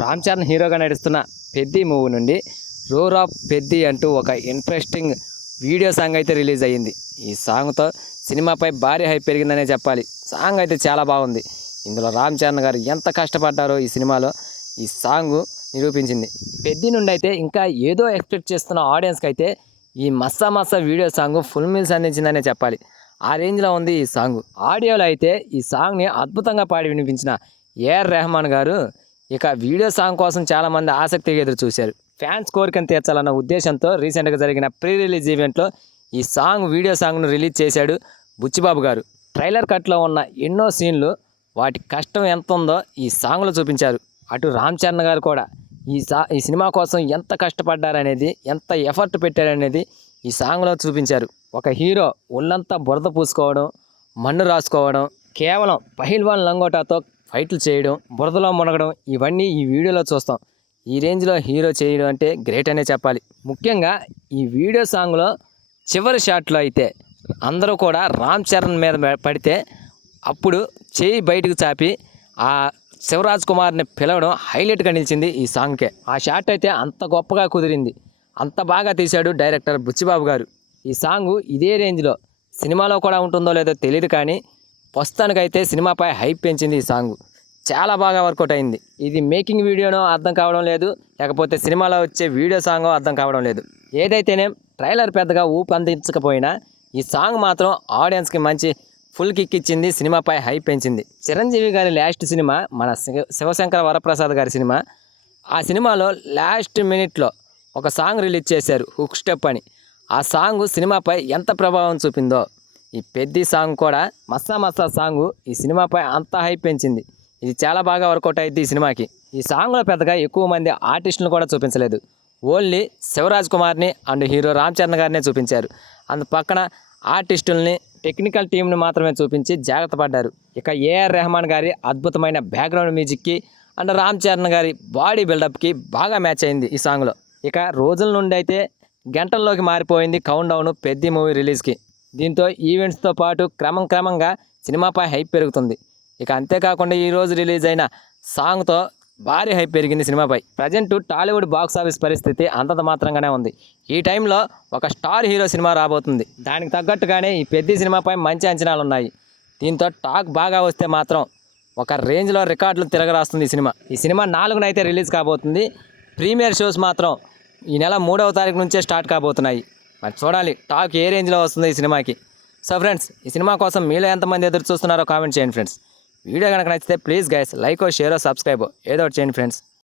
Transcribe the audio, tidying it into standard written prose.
రామ్ చరణ్ హీరోగా నడుస్తున్న పెద్ది మూవీ నుండి రోర్ ఆఫ్ పెద్ది అంటూ ఒక ఇంట్రెస్టింగ్ వీడియో సాంగ్ అయితే రిలీజ్ అయ్యింది. ఈ సాంగ్తో సినిమాపై భారీ హైప్ పెరిగిందనే చెప్పాలి. సాంగ్ అయితే చాలా బాగుంది. ఇందులో రామ్ చరణ్ గారు ఎంత కష్టపడ్డారో ఈ సినిమాలో ఈ సాంగ్ నిరూపించింది. పెద్ది నుండి అయితే ఇంకా ఏదో ఎక్స్పెక్ట్ చేస్తున్న ఆడియన్స్కి అయితే ఈ మస్సా మస్సా వీడియో సాంగ్ ఫుల్ మీల్స్ అందించిందనే చెప్పాలి. ఆ రేంజ్లో ఉంది ఈ సాంగ్. ఆడియోలో అయితే ఈ సాంగ్ని అద్భుతంగా పాడి వినిపించిన ఏఆర్ రెహమాన్ గారు ఇక వీడియో సాంగ్ కోసం చాలామంది ఆసక్తిగా ఎదురు చూశారు. ఫ్యాన్స్ కోరికను తీర్చాలన్న ఉద్దేశంతో రీసెంట్గా జరిగిన ప్రీ రిలీజ్ ఈవెంట్లో ఈ వీడియో సాంగ్ను రిలీజ్ చేశాడు బుచ్చిబాబు గారు. ట్రైలర్ కట్లో ఉన్న ఎన్నో సీన్లు వాటి కష్టం ఎంత ఉందో ఈ సాంగ్లో చూపించారు. అటు రామ్ చరణ్ గారు కూడా ఈ సినిమా కోసం ఎంత కష్టపడ్డారనేది, ఎంత ఎఫర్ట్ పెట్టారనేది ఈ సాంగ్లో చూపించారు. ఒక హీరో ఒళ్ళంతా బురద పూసుకోవడం, మన్ను రాసుకోవడం, కేవలం పహిల్వాన్ లంగోటాతో ఫైట్లు చేయడం, బురదలో మునగడం, ఇవన్నీ ఈ వీడియోలో చూస్తాం. ఈ రేంజ్లో హీరో చేయడం అంటే గ్రేట్ అనే చెప్పాలి. ముఖ్యంగా ఈ వీడియో సాంగ్లో చివరి షాట్లో అయితే అందరూ కూడా రామ్ చరణ్ మీద పడితే అప్పుడు చేయి బయటకు చాపి ఆ శివరాజ్ కుమార్ని పిలవడం హైలైట్గా నిలిచింది ఈ సాంగ్కే. ఆ షాట్ అయితే అంత గొప్పగా కుదిరింది. అంత బాగా తీశాడు డైరెక్టర్ బుచ్చిబాబు గారు. ఈ సాంగు ఇదే రేంజ్లో సినిమాలో కూడా ఉంటుందో లేదో తెలియదు, కానీ ప్రస్తుతానికైతే సినిమాపై హైప్ పెంచింది ఈ సాంగు. చాలా బాగా వర్కౌట్ అయింది. ఇది మేకింగ్ వీడియోనో అర్థం కావడం లేదు, లేకపోతే సినిమాలో వచ్చే వీడియో సాంగో అర్థం కావడం లేదు. ఏదైతేనే ట్రైలర్ పెద్దగా ఊపు అందించకపోయినా ఈ సాంగ్ మాత్రం ఆడియన్స్కి మంచి ఫుల్ కిక్ ఇచ్చింది, సినిమాపై హైప్ పెంచింది. చిరంజీవి గారి లాస్ట్ సినిమా మన శివశంకర వరప్రసాద్ గారి సినిమా. ఆ సినిమాలో లాస్ట్ మినిట్లో ఒక సాంగ్ రిలీజ్ చేశారు, హుక్ స్టెప్ అని. ఆ సాంగ్ సినిమాపై ఎంత ప్రభావం చూపిందో ఈ పెద్ది సాంగ్ కూడా మస్సా మస్సా సాంగు ఈ సినిమాపై అంత హైప్ పెంచింది. ఇది చాలా బాగా వర్కౌట్ అయింది ఈ సినిమాకి. ఈ సాంగ్లో పెద్దగా ఎక్కువ మంది ఆర్టిస్టులను కూడా చూపించలేదు. ఓన్లీ శివరాజ్ కుమార్ని అండ్ హీరో రామ్ చరణ్ గారినే చూపించారు. అందు పక్కన ఆర్టిస్టుల్ని, టెక్నికల్ టీంని మాత్రమే చూపించి జాగ్రత్త పడ్డారు. ఇక ఏఆర్ రెహమాన్ గారి అద్భుతమైన బ్యాక్గ్రౌండ్ మ్యూజిక్కి అండ్ రామ్ చరణ్ గారి బాడీ బిల్డప్కి బాగా మ్యాచ్ అయింది ఈ సాంగ్లో. ఇక రోజుల నుండి అయితే గంటల్లోకి మారిపోయింది కౌంట్ డౌన్ పెద్ది మూవీ రిలీజ్కి. దీంతో ఈవెంట్స్తో పాటు క్రమంగా సినిమాపై హైప్ పెరుగుతుంది. ఇక అంతేకాకుండా ఈరోజు రిలీజ్ అయిన సాంగ్తో భారీ హైప్ పెరిగింది సినిమాపై. ప్రజెంట్ టాలీవుడ్ బాక్స్ ఆఫీస్ పరిస్థితి అంతంత మాత్రంగానే ఉంది. ఈ టైంలో ఒక స్టార్ హీరో సినిమా రాబోతుంది. దానికి తగ్గట్టుగానే ఈ పెద్ది సినిమాపై మంచి అంచనాలు ఉన్నాయి. దీంతో టాక్ బాగా వస్తే మాత్రం ఒక రేంజ్లో రికార్డులు తిరగరాస్తుంది ఈ సినిమా. ఈ సినిమా 4న అయితే రిలీజ్ కాబోతుంది. ప్రీమియర్ షోస్ మాత్రం ఈ నెల 3వ తారీఖు నుంచే స్టార్ట్ కాబోతున్నాయి. మరి చూడాలి టాక్ ఏ రేంజ్లో వస్తుంది ఈ సినిమాకి. సో ఫ్రెండ్స్, ఈ సినిమా కోసం మీలో ఎంతమంది ఎదురు చూస్తున్నారో కామెంట్ చేయండి ఫ్రెండ్స్. వీడియో కనుక నచ్చితే please guys like, share, subscribe ఏదో ఒకటి చేయండి ఫ్రెండ్స్.